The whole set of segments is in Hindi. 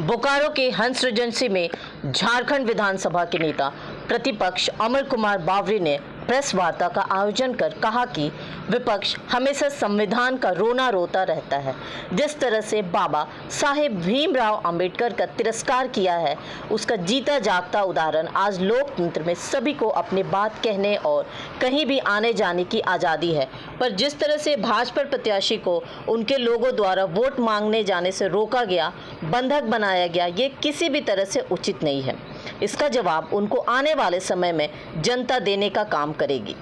बोकारो के हंस रेजेंसी में झारखंड विधानसभा के नेता प्रतिपक्ष अमर कुमार बावरी ने प्रेस वार्ता का आयोजन कर कहा कि विपक्ष हमेशा संविधान का रोना रोता रहता है। जिस तरह से बाबा साहेब भीमराव अंबेडकर का तिरस्कार किया है, उसका जीता जागता उदाहरण आज लोकतंत्र में सभी को अपनी बात कहने और कहीं भी आने जाने की आज़ादी है। पर जिस तरह से भाजपा प्रत्याशी को उनके लोगों द्वारा वोट मांगने जाने से रोका गया, बंधक बनाया गया, ये किसी भी तरह से उचित नहीं है। इसका जवाब उनको आने वाले समय में जनता देने का काम करेगी।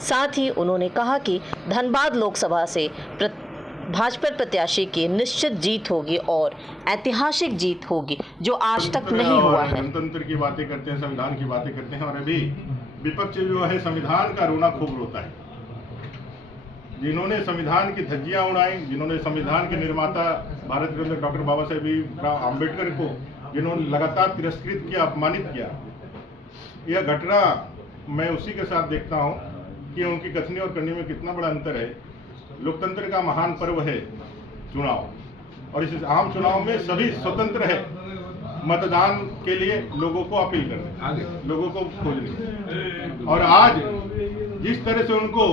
साथ ही उन्होंने कहा कि धनबाद लोकसभा से भाजपा प्रत्याशी की निश्चित जीत होगी और ऐतिहासिक जीत होगी, जो आज तक नहीं हुआ है। गणतंत्र की बातें करते हैं, संविधान की बातें करते हैं, और अभी विपक्ष जो है संविधान का रोना खूब रोता है। जिन्होंने संविधान की धज्जियां उड़ाई, जिन्होंने संविधान के निर्माता भारत रत्न डॉक्टर बाबा साहेब भीमराव अम्बेडकर को जिन्होंने लगातार तिरस्कृत किया, अपमानित किया, यह घटना मैं उसी के साथ देखता हूं कि उनकी कथनी और करनी में कितना बड़ा अंतर है। लोकतंत्र का महान पर्व है चुनाव, और इस आम चुनाव में सभी स्वतंत्र है मतदान के लिए लोगों को अपील करने, लोगों को खोजने। और आज जिस तरह से उनको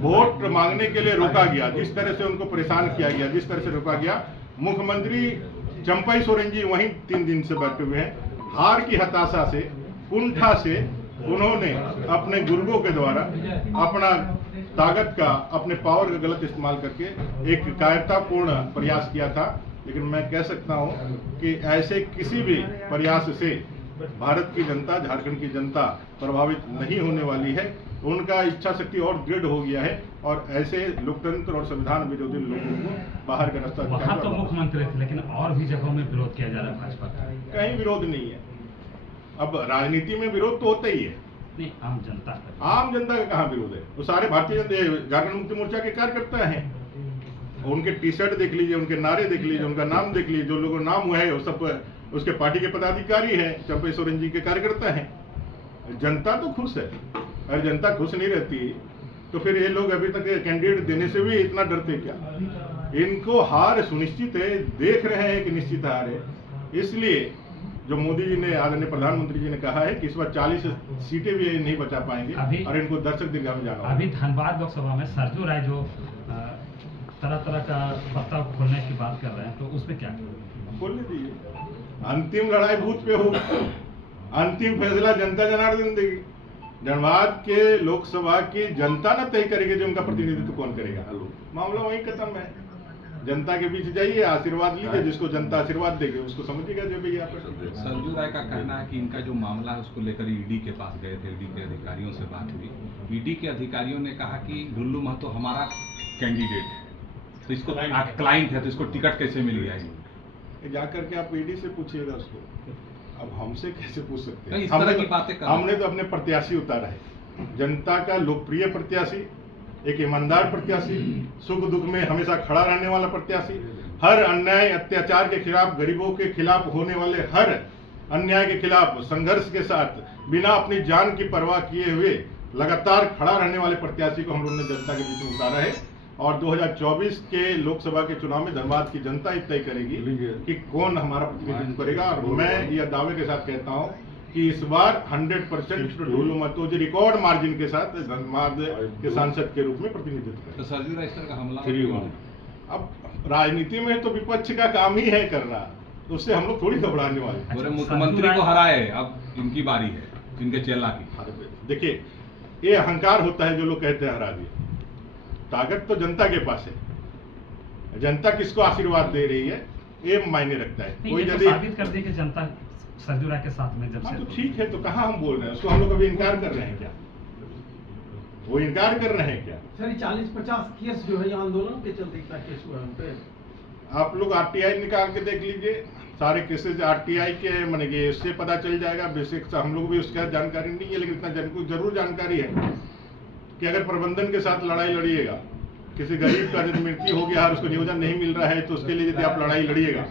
वोट मांगने के लिए रोका गया, जिस तरह से उनको परेशान किया गया, जिस तरह से रोका गया, मुख्यमंत्री चंपाई सोरेन जी वहीं 3 दिन से बैठे हुए हैं। हार की हताशा से, कुंठा से उन्होंने अपने गुर्गों के द्वारा अपना ताकत का, अपने पावर का गलत इस्तेमाल करके एक कायरतापूर्ण प्रयास किया था। लेकिन मैं कह सकता हूं कि ऐसे किसी भी प्रयास से भारत की जनता, झारखंड की जनता प्रभावित नहीं होने वाली है। उनका इच्छा शक्ति और दृढ़ हो गया है, और ऐसे लोकतंत्र और संविधान विरोधी लोगों को बाहर का रास्ता दिखाया। वहाँ तो मुख्यमंत्री थे, लेकिन और भी जगहों में विरोध किया जा रहा है भाजपा का। कहीं विरोध नहीं है। अब राजनीति में विरोध तो होता ही है। नहीं, आम जनता का कहाँ विरोध है? वो सारे भारतीय झारखंड मुक्ति मोर्चा के कार्यकर्ता हैं। उनके टी शर्ट देख लीजिए, उनके नारे देख लीजिए, उनका नाम देख लीजिए, जो लोगों नाम हुआ है वो सब उसके पार्टी के पदाधिकारी हैं, चंपाई सोरेन जी के कार्यकर्ता हैं। जनता तो खुश है। अगर जनता खुश नहीं रहती तो फिर ये लोग अभी तक कैंडिडेट देने से भी इतना डरते क्या? इनको हार सुनिश्चित है, देख रहे हैं कि निश्चित हार है। इसलिए जो मोदी जी ने, आदरणीय प्रधानमंत्री जी ने कहा है कि इस बार 40 सीटें भी नहीं बचा पाएंगे और इनको दर्शक दीर्घा में जाना। अभी धनबाद लोकसभा में सरजू राय जो तरह तरह का पत्ता खोलने की बात कर रहे हैं, तो उसमें क्या खोलने दीजिए। अंतिम लड़ाई बूथ पे हो, अंतिम फैसला जनता जनार्दन देगी। धनबाद के लोकसभा की जनता न तय करेगी जो उनका प्रतिनिधित्व कौन करेगा। मामला वहीं खत्म है। जनता के बीच जाइए, आशीर्वाद लीजिए, जिसको जनता आशीर्वाद देगी उसको समझिएगा। जो भी यहाँ पर सरजू राय का कहना है कि इनका जो मामला है उसको लेकर ईडी के पास गए थे, ईडी के अधिकारियों से बात हुई। ईडी के अधिकारियों ने कहा कि डुल्लू महतो हमारा कैंडिडेट है, तो इसको क्लाइंट है, तो इसको टिकट कैसे मिल गया? जाकर के आप ईडी से पूछिएगा उसको। अब हमसे कैसे पूछ सकते हैं? इस तरह की बातें हमने तो अपने प्रत्याशी उतारा है, जनता का लोकप्रिय प्रत्याशी, एक ईमानदार प्रत्याशी, सुख दुख में हमेशा खड़ा रहने वाला प्रत्याशी, हर अन्याय अत्याचार के खिलाफ, गरीबों के खिलाफ होने वाले हर अन्याय के खिलाफ संघर्ष के साथ बिना अपनी जान की परवाह किए हुए लगातार खड़ा रहने वाले प्रत्याशी को हम लोगों ने जनता के बीच में उतारा है। और 2024 के लोकसभा के चुनाव में धनबाद की जनता ही तय करेगी कि कौन हमारा प्रतिनिधित्व करेगा। और मैं यह दावे के साथ कहता हूं कि इस बार 100% डुल्लू महतो जी रिकॉर्ड मार्जिन के साथ धनबाद के सांसद के रूप में प्रतिनिधित्व करेंगे। तो सरजू राय का हमला अब राजनीति में तो विपक्ष का काम ही है करना, तो उससे हम लोग थोड़ी घबराने वाले। पूरे मुख्यमंत्री को हराए, अब इनकी बारी है, इनके चेला की। देखिए, ये अहंकार होता है जो लोग कहते हैं हरा दिए। ताकत तो जनता के पास है। जनता किसको आशीर्वाद दे रही है ये मायने रखता है। कोई यदि साबित कर दे कि जनता सरजू राय के साथ में जब से, तो ठीक है, तो कहाँ हम बोल रहे हैं उसको? हम लोग अभी इनकार कर रहे हैं क्या? वो इनकार कर रहे हैं क्या? सर 40-50 केस जो है आंदोलन के चलते इतना केस हुआ है पे। आप लोग आरटीआई निकाल के देख लीजिए, सारे केसेज आरटीआई के माने कि इससे पता चल जाएगा। बेसिक हम लोग भी उसका जानकारी नहीं है, लेकिन इतना जरूर जानकारी है कि अगर प्रबंधन के साथ लड़ाई लड़िएगा, किसी गरीब का यदि मृत्यु हो गया और उसको नियोजन नहीं मिल रहा है, तो उसके लिए यदि आप लड़ाई लड़िएगा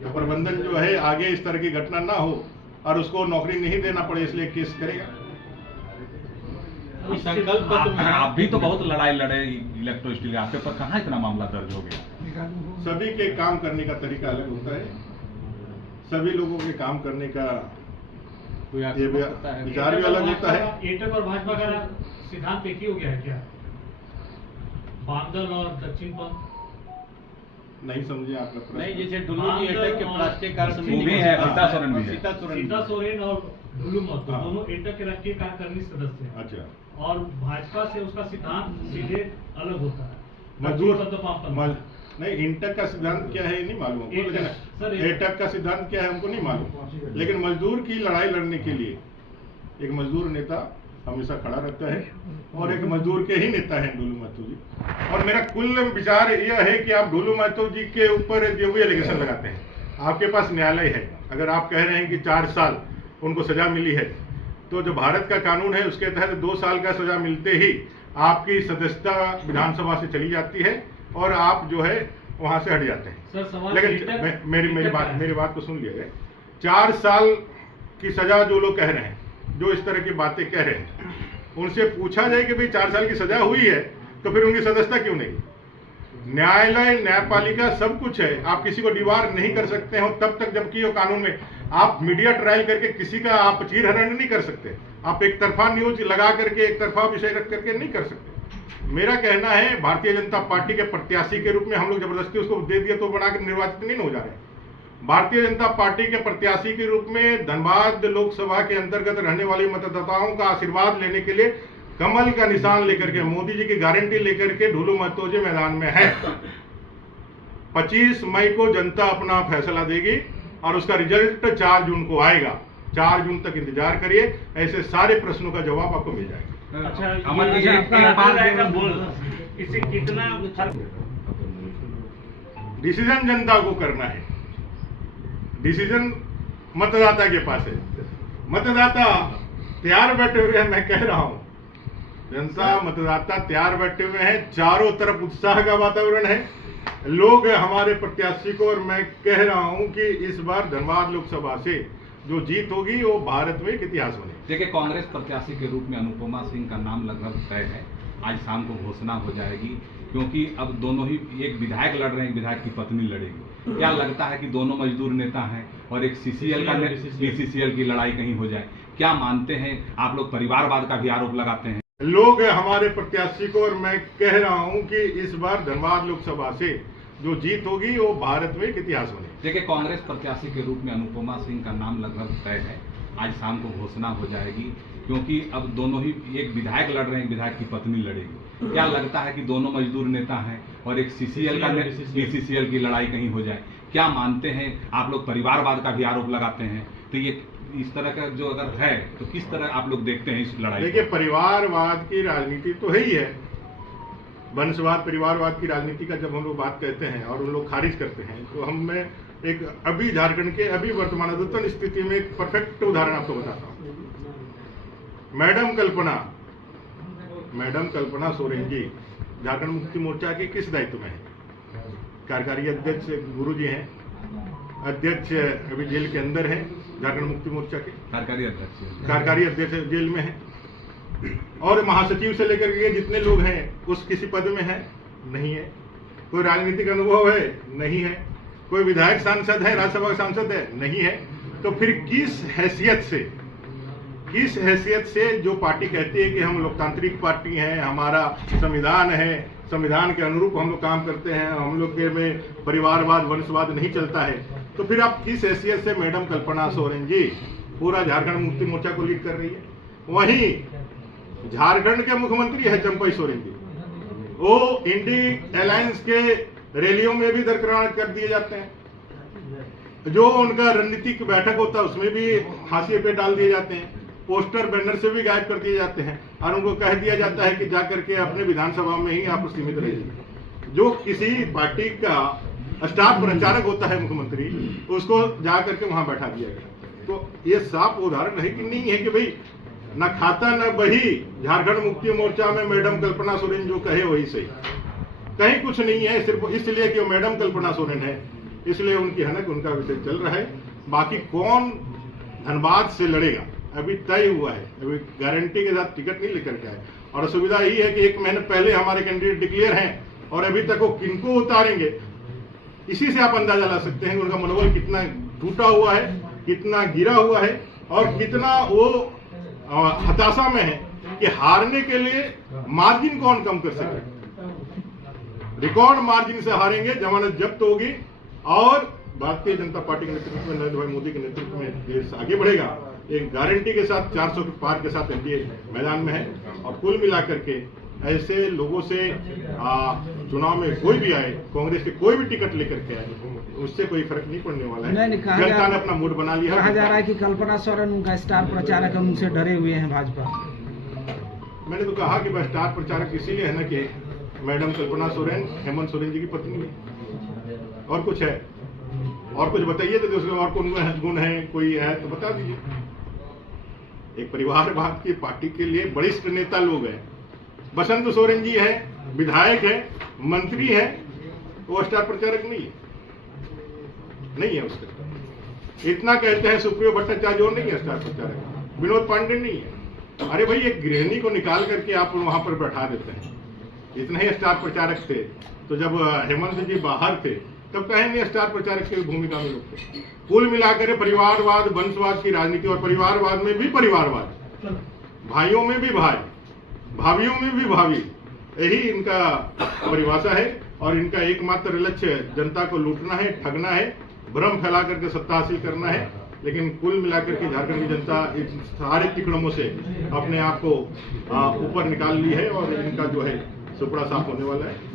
तो प्रबंधन जो है आगे इस तरह की घटना ना हो और उसको नौकरी नहीं देना पड़े, इसलिए केस करेगा। आप भी तो बहुत लड़ाई लड़े इलेक्ट्रो स्टील, आपके पर कहाँ इतना मामला दर्ज हो गया? सभी के काम करने का तरीका अलग होता है, सभी लोगों के काम करने का कोई ये आक्षेप होता है? विचार भी अलग होता है। एटक और भाजपा का सिद्धांत एक ही हो गया है क्या? बामदल और दक्षिण पंथ नहीं समझे आपका प्रश्न? नहीं, जैसे डुल्लू जी एटक के राष्ट्रीय कार्य वो समिति भी है, सीता सोरेन भी है। सीता सोरेन और डुल्लू महतो हाँ। दोनों एटक के राष्ट्रीय कार्यकारिणी सदस्य हैं अच्छा, और भाजपा से उसका सिद्धांत सीधे अलग होता है। मजदूर दक्षिण पंथ, वामपंथ। नहीं, इंटक का सिद्धांत क्या है ये नहीं मालूम हमको, लेकिन सर, एटक का सिद्धांत क्या है हमको नहीं मालूम, लेकिन मजदूर की लड़ाई लड़ने के लिए एक मजदूर नेता हमेशा खड़ा रहता है और एक मजदूर के ही नेता है डुल्लू महतो जी। और मेरा कुल विचार यह है कि आप डुल्लू महतो जी के ऊपर जो भी एलिगेशन लगाते हैं, आपके पास न्यायालय है। अगर आप कह रहे हैं कि 4 साल उनको सजा मिली है, तो जो भारत का कानून है उसके तहत 2 साल का सजा मिलते ही आपकी सदस्यता विधानसभा से चली जाती है और आप जो है वहां से हट जाते हैं। सर, सवाल लेकिन एटक- मेरी बात को सुन लिया। 4 साल की सजा जो लोग कह रहे हैं, जो इस तरह की बातें कह रहे हैं, उनसे पूछा जाए कि भाई 4 साल की सजा हुई है तो फिर उनकी सदस्यता क्यों नहीं? न्यायालय, न्यायपालिका सब कुछ है, आप किसी को डिबार नहीं कर सकते हो तब तक जबकि वो कानून में। आप मीडिया ट्रायल करके किसी का आप चीरहरण नहीं कर सकते, आप एक तरफा न्यूज लगा करके एक तरफा विषय रख करके नहीं कर सकते। मेरा कहना है भारतीय जनता पार्टी के प्रत्याशी के रूप में हम लोग जबरदस्ती उसको दे दिया तो बनाकर निर्वाचित नहीं हो जा रहे। भारतीय जनता पार्टी के प्रत्याशी के रूप में धनबाद लोकसभा के अंतर्गत रहने वाले मतदाताओं का आशीर्वाद लेने के लिए कमल का निशान लेकर के, मोदी जी की गारंटी लेकर के डुल्लू महतो जी मैदान में है। 25 मई को जनता अपना फैसला देगी और उसका रिजल्ट 4 जून को आएगा। 4 जून तक इंतजार करिए, ऐसे सारे प्रश्नों का जवाब आपको मिल जाएगा। अच्छा, अमर जी, ये एक आपका बात रहेगा बोल, इससे कितना फर्क? डिसीजन जनता को करना है, डिसीजन मतदाता के पास है। मतदाता तैयार बैठे हुए हैं, मैं कह रहा हूं, जनता मतदाता तैयार बैठे हुए हैं, चारों तरफ उत्साह का वातावरण है। लोग हमारे प्रत्याशी को, और मैं कह रहा हूं कि इस बार धनबाद लोकसभा से जो जीत होगी वो भारत में एक इतिहास बनेगा। देखिए, कांग्रेस प्रत्याशी के रूप में अनुपमा सिंह का नाम लगभग तय है। आज शाम को घोषणा हो जाएगी, क्योंकि अब दोनों ही, एक विधायक लड़ रहे हैं, एक विधायक की पत्नी लड़ेगी। क्या लगता है कि दोनों मजदूर नेता हैं और एक सीसीएल का बीसीसीएल की लड़ाई कहीं हो जाए? क्या मानते हैं आप लोग? परिवारवाद का भी आरोप लगाते हैं लोग हमारे प्रत्याशी को, और मैं कह रहा हूं कि इस बार धनबाद लोकसभा से जो जीत होगी वो भारत में एक इतिहास बनेगा। देखिए, कांग्रेस प्रत्याशी के रूप में अनुपमा सिंह का नाम लगभग तय है। आज शाम को घोषणा हो जाएगी, क्योंकि अब दोनों ही, एक विधायक लड़ रहे हैं, एक विधायक की पत्नी लड़ेगी। क्या लगता है कि दोनों मजदूर नेता हैं और एक सीसीएल का बीसीसीएल की लड़ाई कहीं हो जाए? क्या मानते हैं आप लोग? परिवारवाद का भी आरोप लगाते हैं, तो ये इस तरह का जो अगर है तो किस तरह आप लोग देखते हैं इस लड़ाई? देखिए, परिवारवाद की राजनीति तो है ही है। वंशवाद, परिवारवाद की राजनीति का जब हम लोग बात कहते हैं और उन लोग खारिज करते हैं, तो हमें एक अभी झारखंड के अभी वर्तमान अद्यतन स्थिति में एक परफेक्ट उदाहरण आपको बताता हूँ। मैडम कल्पना सोरेन जी झारखंड मुक्ति मोर्चा के किस दायित्व में है? कार्यकारी अध्यक्ष गुरु जी हैं, अध्यक्ष अभी जेल के अंदर हैं झारखंड मुक्ति मोर्चा के, कार्यकारी अध्यक्ष जेल में है, और महासचिव से लेकर के जितने लोग हैं उस किसी पद में है? नहीं है। कोई राजनीतिक अनुभव है? नहीं है। कोई विधायक सांसद है, राज्यसभा सांसद है? नहीं है। तो फिर किस हैसियत से जो पार्टी कहती है कि हम लोकतांत्रिक पार्टी हैं, हमारा संविधान है, संविधान के अनुरूप हम लोग काम करते हैं, हम लोग के में परिवारवाद, वंशवाद नहीं चलता है, तो फिर आप किस हैसियत से मैडम कल्पना सोरेन जी पूरा झारखंड मुक्ति मोर्चा को लीड कर रही है? वहीं झारखंड के मुख्यमंत्री है चंपई सोरेन जी, वो इंडी अलायंस के रैलियों में भी दरकिनार कर दिए जाते हैं। जो उनका रणनीतिक बैठक होता है उसमें भी हाशिए पे डाल दिए जाते हैं, पोस्टर बैनर से भी गायब कर दिए जाते हैं और उनको कह दिया जाता है कि जाकर के अपने विधानसभा में ही आप सीमित रहिए। जो किसी पार्टी का स्टार प्रचारक होता है मुख्यमंत्री, उसको जाकर के वहां बैठा दिया गया। तो ये साफ उदाहरण है कि नहीं है कि भाई न खाता न बही, झारखंड मुक्ति मोर्चा में मैडम कल्पना सोरेन जो कहे वही सही, कहीं कुछ नहीं है। सिर्फ इसलिए कि वो मैडम कल्पना सोरेन है, इसलिए उनकी हनक, उनका विषय चल रहा है। बाकी कौन धनबाद से लड़ेगा अभी तय हुआ है, अभी गारंटी के साथ टिकट नहीं लेकर के आए। और असुविधा यही है कि 1 महीने पहले हमारे कैंडिडेट डिक्लेयर हैं और अभी तक वो किनको उतारेंगे, इसी से आप अंदाजा ला सकते हैं कि उनका मनोबल कितना टूटा हुआ है, कितना गिरा हुआ है और कितना वो हताशा में है कि हारने के लिए मार्जिन कौन कम कर सके। रिकॉर्ड मार्जिन से हारेंगे, जमानत जब्त होगी और भारतीय जनता पार्टी के नेतृत्व में, नरेंद्र भाई मोदी के नेतृत्व में देश आगे बढ़ेगा। एक गारंटी के साथ 400 के पार के साथ एनडीए मैदान में है और कुल मिलाकर के ऐसे लोगों से चुनाव में कोई भी आए, कांग्रेस के कोई भी टिकट लेकर के आए, उससे कोई फर्क नहीं पड़ने वाला है। जनता ने अपना मूड बना लिया। कहा जा रहा है कि कल्पना सोरेन उनका स्टार प्रचारक है, उनसे डरे हुए हैं भाजपा। मैंने तो कहा कि स्टार प्रचारक इसीलिए है ना कि मैडम कल्पना सोरेन हेमंत सोरेन जी की पत्नी है, और कुछ है? और कुछ बताइए तो उसमें और कौन गुण है, कोई है तो बता दीजिए। एक परिवारवाद की पार्टी के लिए वरिष्ठ नेता लोग हैं, बसंत सोरेन जी है, विधायक है, मंत्री है, वो स्टार प्रचारक नहीं है उसका। इतना कहते हैं सुप्रियो भट्टाचार्य और नहीं है स्टार प्रचारक, विनोद पांडे नहीं है। अरे भाई, एक गृहिणी को निकाल करके आप वहां पर बैठा देते हैं, इतने ही स्टार प्रचारक थे। तो जब हेमंत जी बाहर थे तब कहेंगे स्टार प्रचारक की भूमिका में लोग थे। कुल मिलाकर परिवारवाद, वंशवाद की राजनीति, और परिवारवाद में भी परिवारवाद, भाइयों में भी भाई, भाभियों में भी भाभी, यही इनका परिभाषा है। और इनका एकमात्र लक्ष्य जनता को लूटना है, ठगना है, भ्रम फैला करके सत्ता हासिल करना है। लेकिन कुल मिलाकर के झारखंड की जनता इन सारे तिकड़मों से अपने आप को ऊपर निकाल ली है और इनका जो है सुपड़ा साफ होने वाला है।